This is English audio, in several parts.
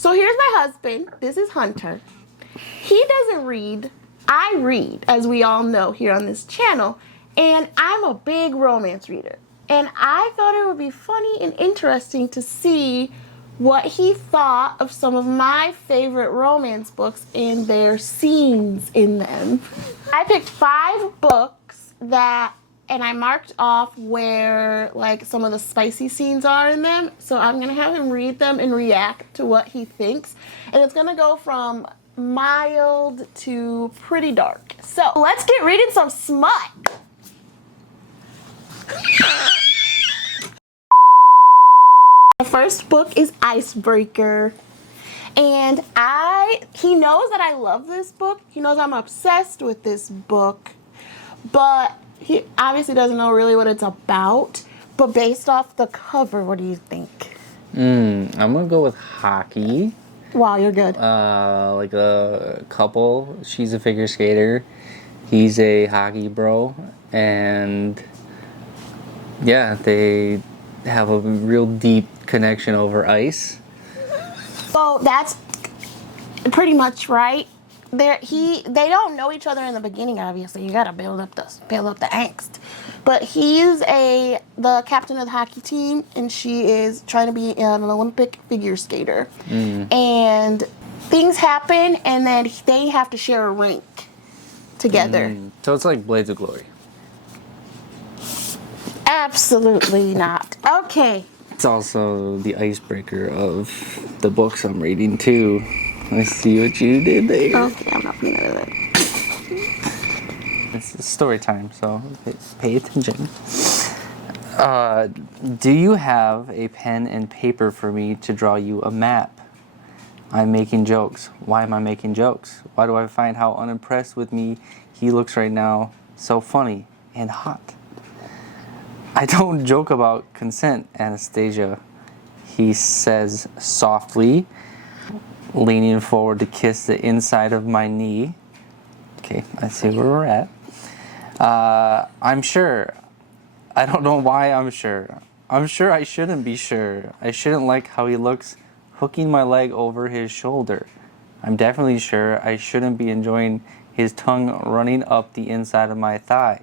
So here's my husband. This is Hunter. He doesn't read. I read, as we all know here on this channel, and I'm a big romance reader. And I thought it would be funny and interesting to see what he thought of some of my favorite romance books and their scenes in them. I picked 5 books and I marked off where like some of the spicy scenes are in them. So I'm gonna have him read them and react to what he thinks. And it's gonna go from mild to pretty dark. So let's get reading some smut. The first book is Icebreaker. And he knows that I love this book. He knows I'm obsessed with this book. But he obviously doesn't know really what it's about. But based off the cover, what do you think? I'm gonna go with hockey. Wow, you're good. Like a couple. She's a figure skater. He's a hockey bro. And yeah, they have a real deep connection over ice. So that's pretty much right. They don't know each other in the beginning. Obviously, you gotta build up the angst. But he's the captain of the hockey team, and she is trying to be an Olympic figure skater. And things happen, and then they have to share a rink together. So it's like Blades of Glory. Absolutely not. Okay. It's also the icebreaker of the books I'm reading too. I see what you did there. Okay, I'm not gonna do it. It's story time, so pay attention. Do you have a pen and paper for me to draw you a map? I'm making jokes. Why am I making jokes? Why do I find how unimpressed with me he looks right now so funny and hot? I don't joke about consent, Anastasia, he says softly, leaning forward to kiss the inside of my knee. Okay, let's see where we're at. I'm sure. I don't know why I'm sure. I'm sure I shouldn't be sure. I shouldn't like how he looks hooking my leg over his shoulder. I'm definitely sure I shouldn't be enjoying his tongue running up the inside of my thigh.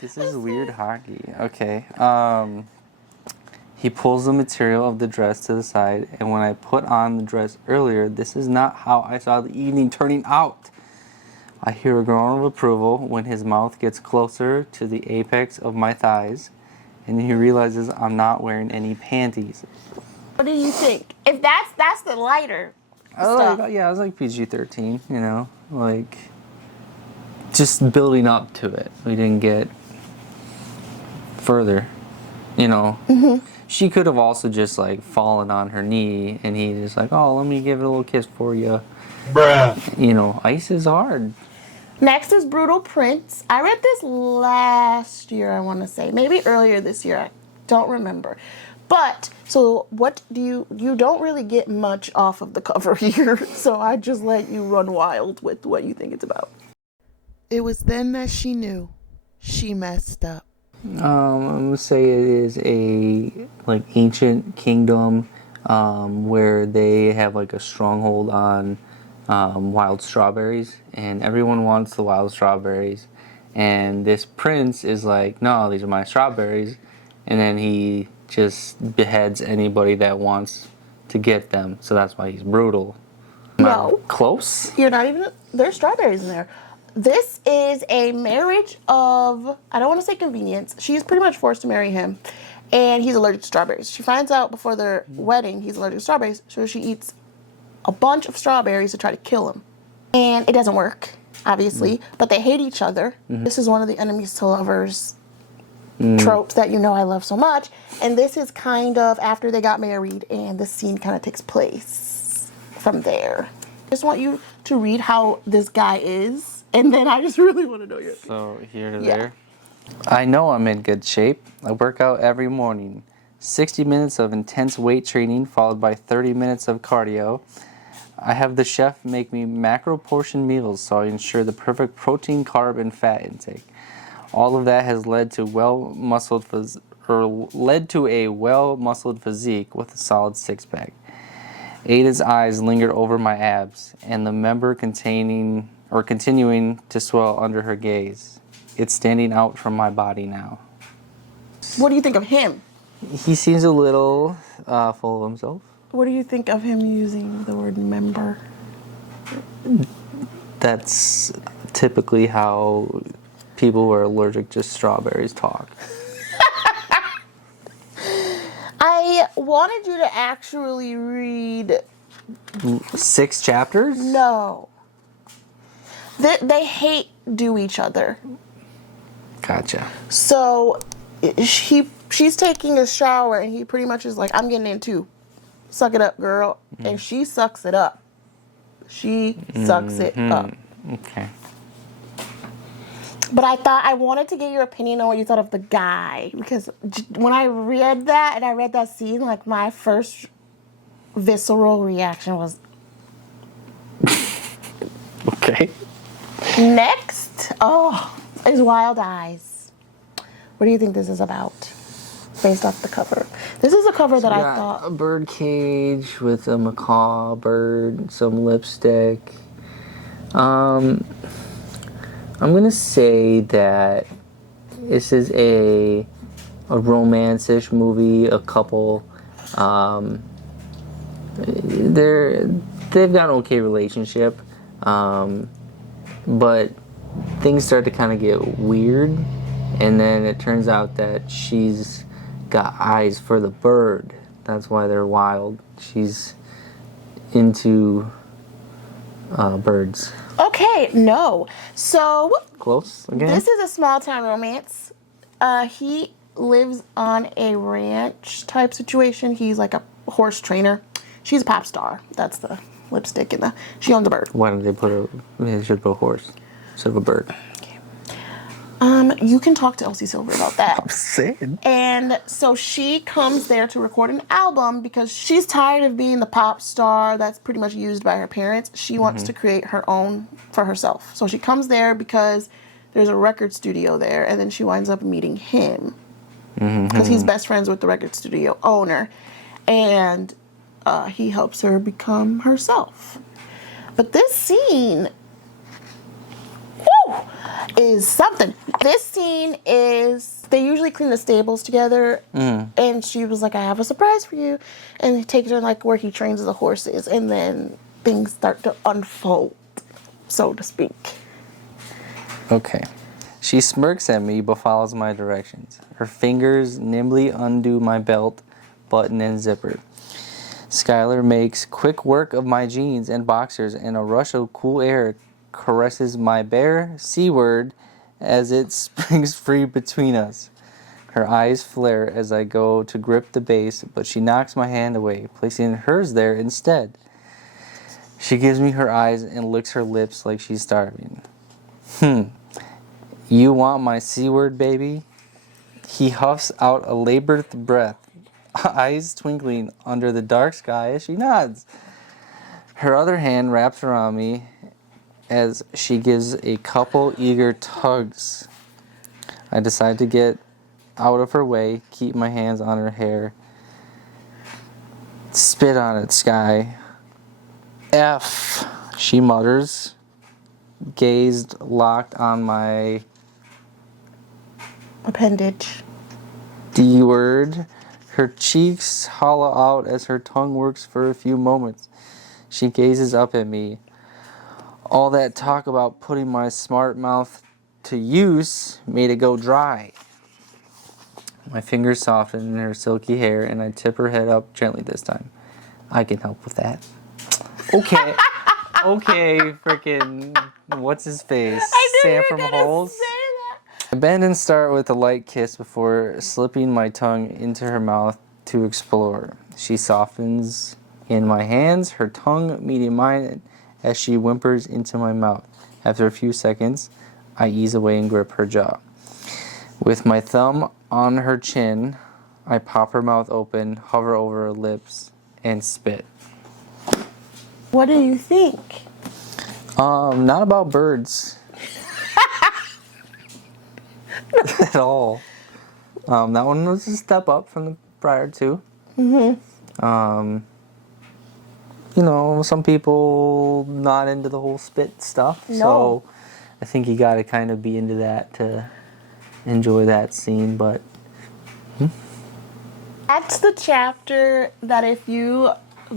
This is weird hockey. Okay. He pulls the material of the dress to the side, and when I put on the dress earlier, this is not how I saw the evening turning out. I hear a groan of approval when his mouth gets closer to the apex of my thighs, and he realizes I'm not wearing any panties. What do you think? If that's the lighter stuff. I was like PG-13, you know, like just building up to it. We didn't get further, you know. She could have also just like fallen on her knee, and he just like, oh, let me give it a little kiss for you. Bruh. You know, ice is hard. Next is Brutal Prince. I read this last year, I want to say. Maybe earlier this year. I don't remember. But, so what do you don't really get much off of the cover here. So I just let you run wild with what you think it's about. It was then that she knew. She messed up. I'm gonna say it is a like ancient kingdom where they have like a stronghold on wild strawberries, and everyone wants the wild strawberries, and this prince is like, no, these are my strawberries, and then he just beheads anybody that wants to get them. So that's why he's brutal. No. Close? You're not even, there's strawberries in there. This is a marriage of, I don't want to say convenience. She's pretty much forced to marry him. And he's allergic to strawberries. She finds out before their wedding he's allergic to strawberries. So she eats a bunch of strawberries to try to kill him. And it doesn't work, obviously. But they hate each other. This is one of the enemies to lovers tropes that you know I love so much. And this is kind of after they got married. And the scene kind of takes place from there. I just want you to read how this guy is. And then I just really want to know your opinion. So here to there. I know I'm in good shape. I work out every morning. 60 minutes of intense weight training followed by 30 minutes of cardio. I have the chef make me macro portion meals so I ensure the perfect protein, carb, and fat intake. All of that has led to well-muscled led to a well-muscled physique with a solid six-pack. Ada's eyes lingered over my abs, and the member continuing to swell under her gaze. It's standing out from my body now. What do you think of him? He seems a little full of himself. What do you think of him using the word member? That's typically how people who are allergic to strawberries talk. I wanted you to actually read... 6 chapters? No. They hate do each other. Gotcha. So she's taking a shower and he pretty much is like, I'm getting in too. Suck it up, girl. Mm-hmm. And she sucks it up. She sucks it up. Okay. But I wanted to get your opinion on what you thought of the guy. Because when I read that and I read that scene, like my first visceral reaction was... Okay. Next, is Wild Eyes. What do you think this is about? Based off the cover. This is a cover that I thought... A bird cage with a macaw bird, some lipstick. I'm gonna say that this is a romance-ish movie. A couple, they've got an okay relationship, but things start to kind of get weird, and then it turns out that she's got eyes for the bird. That's why they're wild. She's into birds. Okay, no. So... Close again? This is a small town romance. He lives on a ranch type situation. He's like a horse trainer. She's a pop star. That's the lipstick in the... She owns a bird. Why don't they should put a horse instead of a bird? Okay. You can talk to Elsie Silver about that. I'm saying. And so she comes there to record an album because she's tired of being the pop star that's pretty much used by her parents. She wants to create her own for herself. So she comes there because there's a record studio there, and then she winds up meeting him because he's best friends with the record studio owner, and he helps her become herself. But this scene... Woo! Is something. This scene is, they usually clean the stables together, and she was like, I have a surprise for you, and he takes her like where he trains the horses, and then things start to unfold, so to speak. Okay. She smirks at me but follows my directions. Her fingers nimbly undo my belt, button, and zipper. Skylar makes quick work of my jeans and boxers, and a rush of cool air caresses my bare C-word as it springs free between us. Her eyes flare as I go to grip the base, but she knocks my hand away, placing hers there instead. She gives me her eyes and licks her lips like she's starving. You want my C-word, baby? He huffs out a labored breath, eyes twinkling under the dark sky as she nods. Her other hand wraps around me as she gives a couple eager tugs. I decide to get out of her way, keep my hands on her hair. Spit on it, Sky. F, she mutters, gazed locked on my appendage. D word. Her cheeks hollow out as her tongue works for a few moments. She gazes up at me. All that talk about putting my smart mouth to use made it go dry. My fingers soften in her silky hair, and I tip her head up gently this time. I can help with that. Okay. Okay, freaking, what's his face? Sam from Holes? I bend and start with a light kiss before slipping my tongue into her mouth to explore. She softens in my hands, her tongue meeting mine as she whimpers into my mouth. After a few seconds, I ease away and grip her jaw. With my thumb on her chin, I pop her mouth open, hover over her lips, and spit. What do you think? Not about birds. At all. That one was a step up from the prior two. You know, some people not into the whole spit stuff, No. so I think you got to kind of be into that to enjoy that scene. But That's the chapter that if you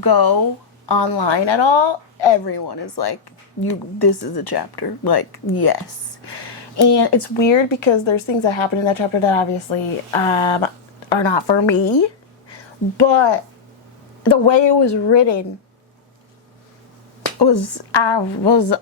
go online at all, everyone is like, this is a chapter. Like, yes. And it's weird because there's things that happen in that chapter that obviously are not for me. But the way it was written I was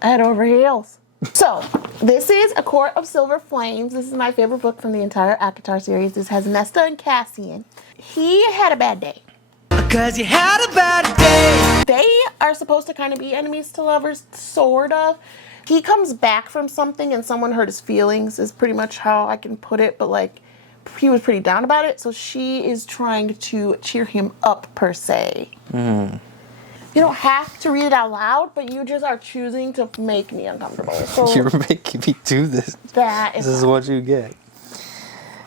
head over heels. So, this is A Court of Silver Flames. This is my favorite book from the entire ACOTAR series. This has Nesta and Cassian. He had a bad day. Because you had a bad day. They are supposed to kind of be enemies to lovers, sort of. He comes back from something and someone hurt his feelings is pretty much how I can put it, but like, he was pretty down about it, so she is trying to cheer him up, per se. You don't have to read it out loud, but you just are choosing to make me uncomfortable. So you're making me do this. that This is what you get.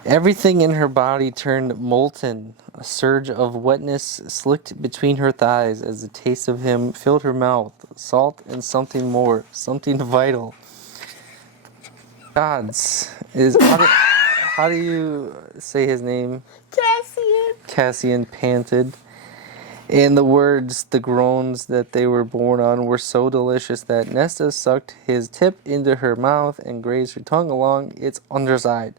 Everything in her body turned molten. A surge of wetness slicked between her thighs as the taste of him filled her mouth. Salt and something more, something vital. Gods, how do you say his name? Cassian. Cassian panted. And the words, the groans that they were born on were so delicious that Nesta sucked his tip into her mouth and grazed her tongue along its underside.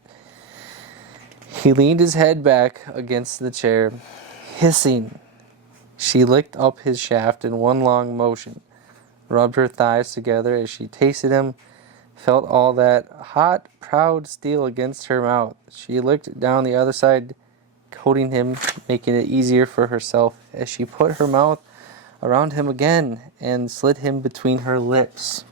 He leaned his head back against the chair, hissing. She licked up his shaft in one long motion, rubbed her thighs together as she tasted him, felt all that hot, proud steel against her mouth. She licked down the other side, coating him, making it easier for herself as she put her mouth around him again and slid him between her lips.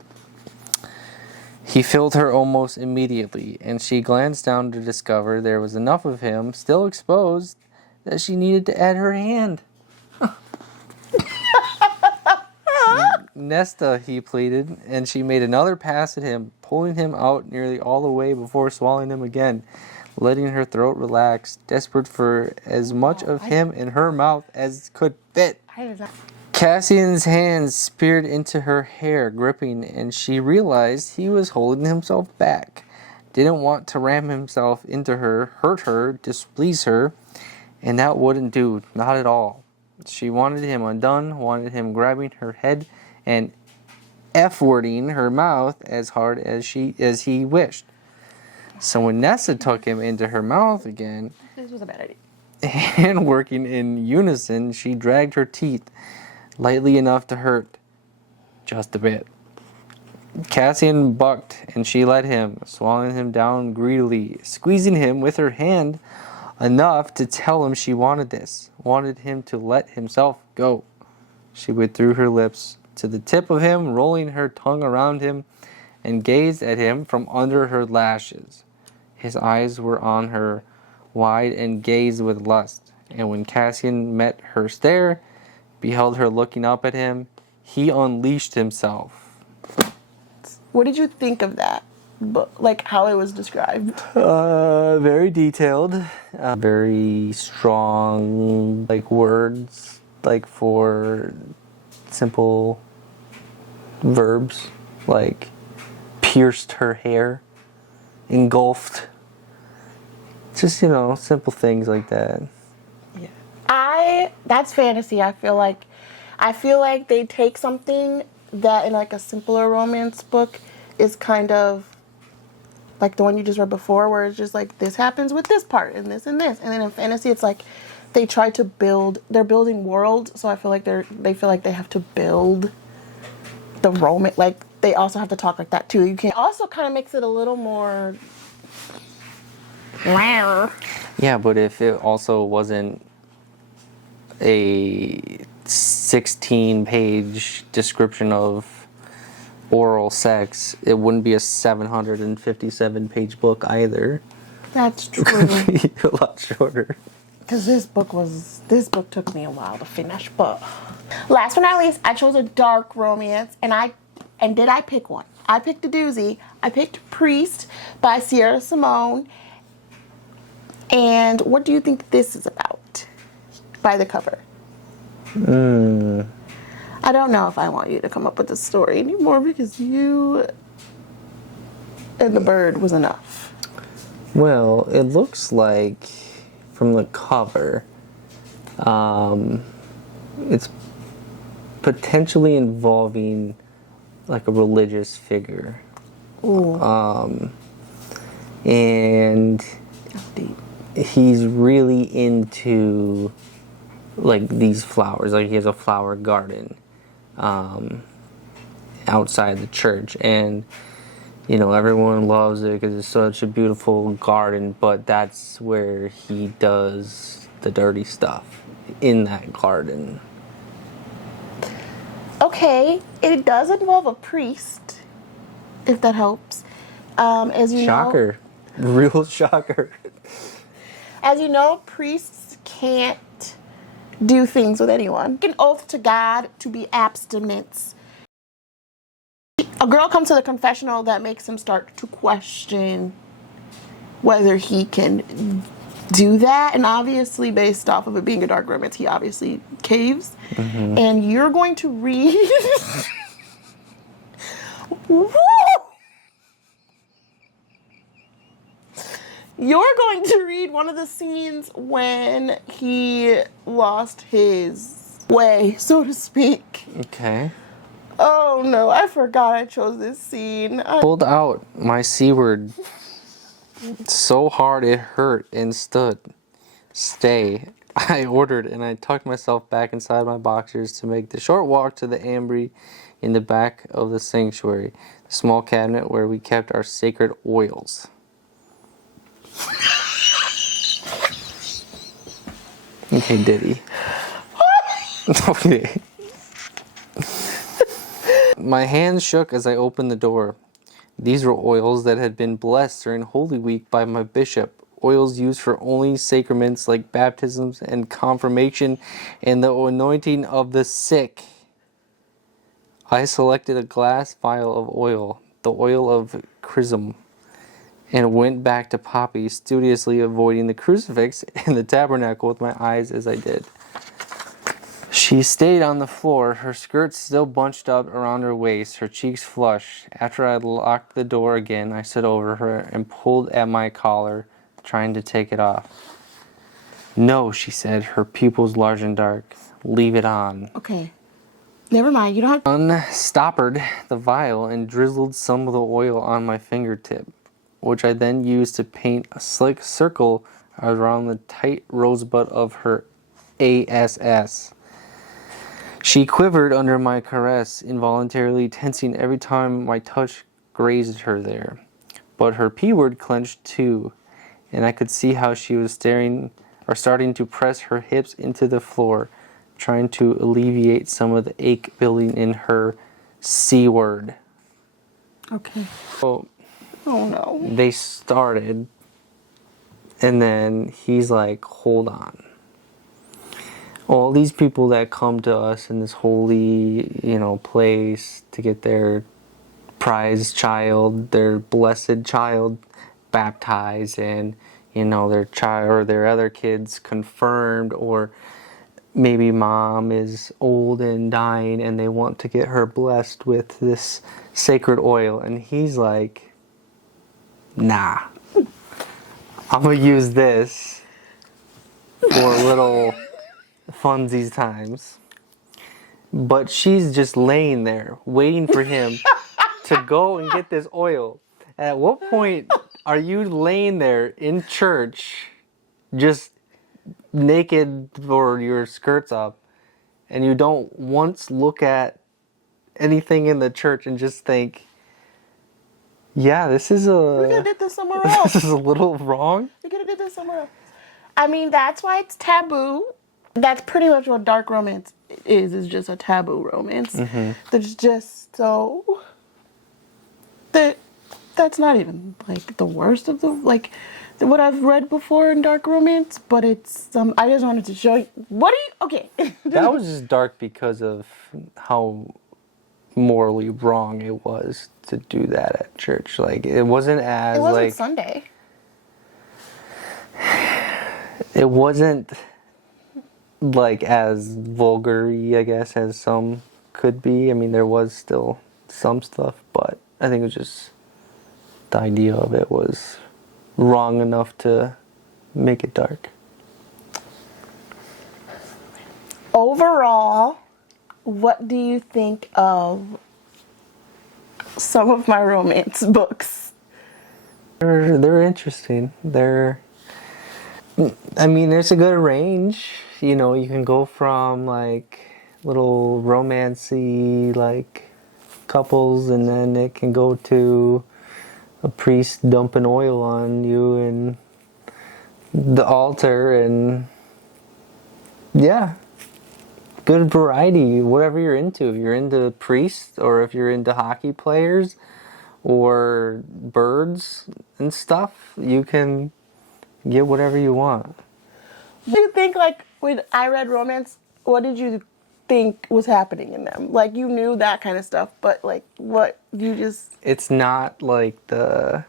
He filled her almost immediately, and she glanced down to discover there was enough of him still exposed that she needed to add her hand. Nesta, he pleaded, and she made another pass at him, pulling him out nearly all the way before swallowing him again, letting her throat relax, desperate for as much of him in her mouth as could fit. Cassian's hands speared into her hair, gripping, and she realized he was holding himself back. Didn't want to ram himself into her, hurt her, displease her, and that wouldn't do, not at all. She wanted him undone, wanted him grabbing her head and F-wording her mouth as hard as he wished. So when Nessa took him into her mouth again, This was a bad idea. and working in unison, she dragged her teeth lightly enough to hurt, just a bit. Cassian bucked, and she let him, swallowing him down greedily, squeezing him with her hand enough to tell him she wanted this, wanted him to let himself go. She withdrew her lips to the tip of him, rolling her tongue around him, and gazed at him from under her lashes. His eyes were on her, wide and gazed with lust, and when Cassian met her stare, beheld her looking up at him, he unleashed himself. What did you think of that? Like how it was described? Very detailed, very strong, like words, like for simple verbs, like pierced her hair, engulfed. Just, simple things like that. Yeah. That's fantasy. I feel like they take something that in like a simpler romance book is kind of like the one you just read before, where it's just like this happens with this part and this and this, and then in fantasy it's like they try to they're building worlds, so I feel like they feel like they have to build the romance, like they also have to talk like that too. You can also kind of makes it a little more rare. Yeah, but if it also wasn't a 16-page description of oral sex, it wouldn't be a 757-page book either. That's true. It would be a lot shorter. Because this book took me a while to finish, but last but not least, I chose a dark romance, and did I pick one? I picked a doozy. I picked Priest by Sierra Simone. And what do you think this is about by the cover? I don't know if I want you to come up with a story anymore because you and the bird was enough. Well, it looks like from the cover, it's potentially involving like a religious figure. Ooh. And That's deep. he's really into like these flowers. Like he has a flower garden outside the church, and you know everyone loves it because it's such a beautiful garden. But that's where he does the dirty stuff in that garden. Okay, it does involve a priest, if that helps. As you know, Shocker, real shocker. as you know, priests can't do things with anyone. An oath to God to be abstinence. A girl comes to the confessional that makes him start to question whether he can do that, and obviously based off of it being a dark romance, he obviously caves. And you're going to read Woo! You're going to read one of the scenes when he lost his way, so to speak. Okay. Oh no, I forgot I chose this scene. Pulled out my C word so hard it hurt and stood. Stay. I ordered and I tucked myself back inside my boxers to make the short walk to the ambry in the back of the sanctuary, the small cabinet where we kept our sacred oils. Okay, Diddy. Okay. My hands shook as I opened the door. These were oils that had been blessed during Holy Week by my bishop. Oils used for only sacraments like baptisms and confirmation and the anointing of the sick. I selected a glass vial of oil, the oil of chrism, and went back to Poppy, studiously avoiding the crucifix and the tabernacle with my eyes as I did. She stayed on the floor, her skirts still bunched up around her waist, her cheeks flushed. After I locked the door again, I stood over her and pulled at my collar, trying to take it off. No, she said, her pupils large and dark. Leave it on. Okay. Never mind, you don't have to. Unstoppered the vial and drizzled some of the oil on my fingertip, which I then used to paint a slick circle around the tight rosebud of her ASS. She quivered under my caress, involuntarily tensing every time my touch grazed her there. But her P-word clenched too, and I could see how she was starting to press her hips into the floor, trying to alleviate some of the ache building in her C-word. Okay. So Oh no. they started, and then he's like, hold on. All these people that come to us in this holy, place to get their prized child, their blessed child baptized, and, their child or their other kids confirmed, or maybe mom is old and dying and they want to get her blessed with this sacred oil. And he's like, nah, I'm going to use this for a little funsies times. But she's just laying there waiting for him to go and get this oil. At what point are you laying there in church just naked or your skirts up and you don't once look at anything in the church and just think, yeah, this is We could have did this somewhere else. this is a little wrong? We could have did this somewhere else. I mean, that's why it's taboo. That's pretty much what dark romance is just a taboo romance. That's just so... That's not even, like, the worst of the... Like, what I've read before in dark romance, but it's... I just wanted to show you... What do you... Okay. That was just dark because of how morally wrong it was to do that at church. Like, it wasn't as, It wasn't like... Sunday. It wasn't like as vulgar-y, I guess, as some could be. I mean, there was still some stuff, but I think it was just the idea of it was wrong enough to make it dark. Overall, what do you think of some of my romance books? They're interesting. I mean, there's a good range. You know, you can go from like little romancy like couples, and then it can go to a priest dumping oil on you and the altar, and yeah, good variety. Whatever you're into, if you're into priests, or if you're into hockey players, or birds and stuff, you can get whatever you want. What do you think, like, when I read romance, what did you think was happening in them? Like, you knew that kind of stuff, but, like, what you just... It's not like the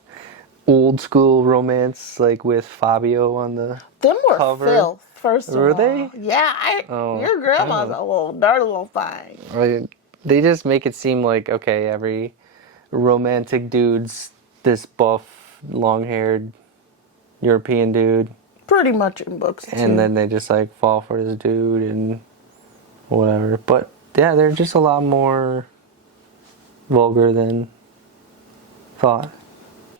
old school romance, like with Fabio on the Them were cover. filth, first of all. Were they? Yeah, Oh, your grandma's a little dirty little thing. Like, they just make it seem like, okay, every romantic dude's this buff, long-haired European dude. Pretty much in books, too. And then they just like fall for this dude and whatever. But yeah, they're just a lot more vulgar than thought.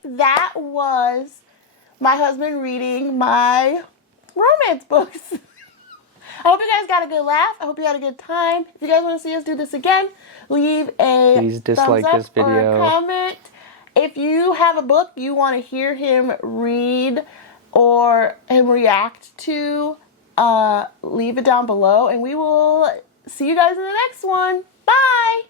That was my husband reading my romance books. I hope you guys got a good laugh. I hope you had a good time. If you guys want to see us do this again, leave a Please dislike thumbs up this video. or a comment. If you have a book you want to hear him read or him react to, leave it down below, and we will see you guys in the next one. Bye!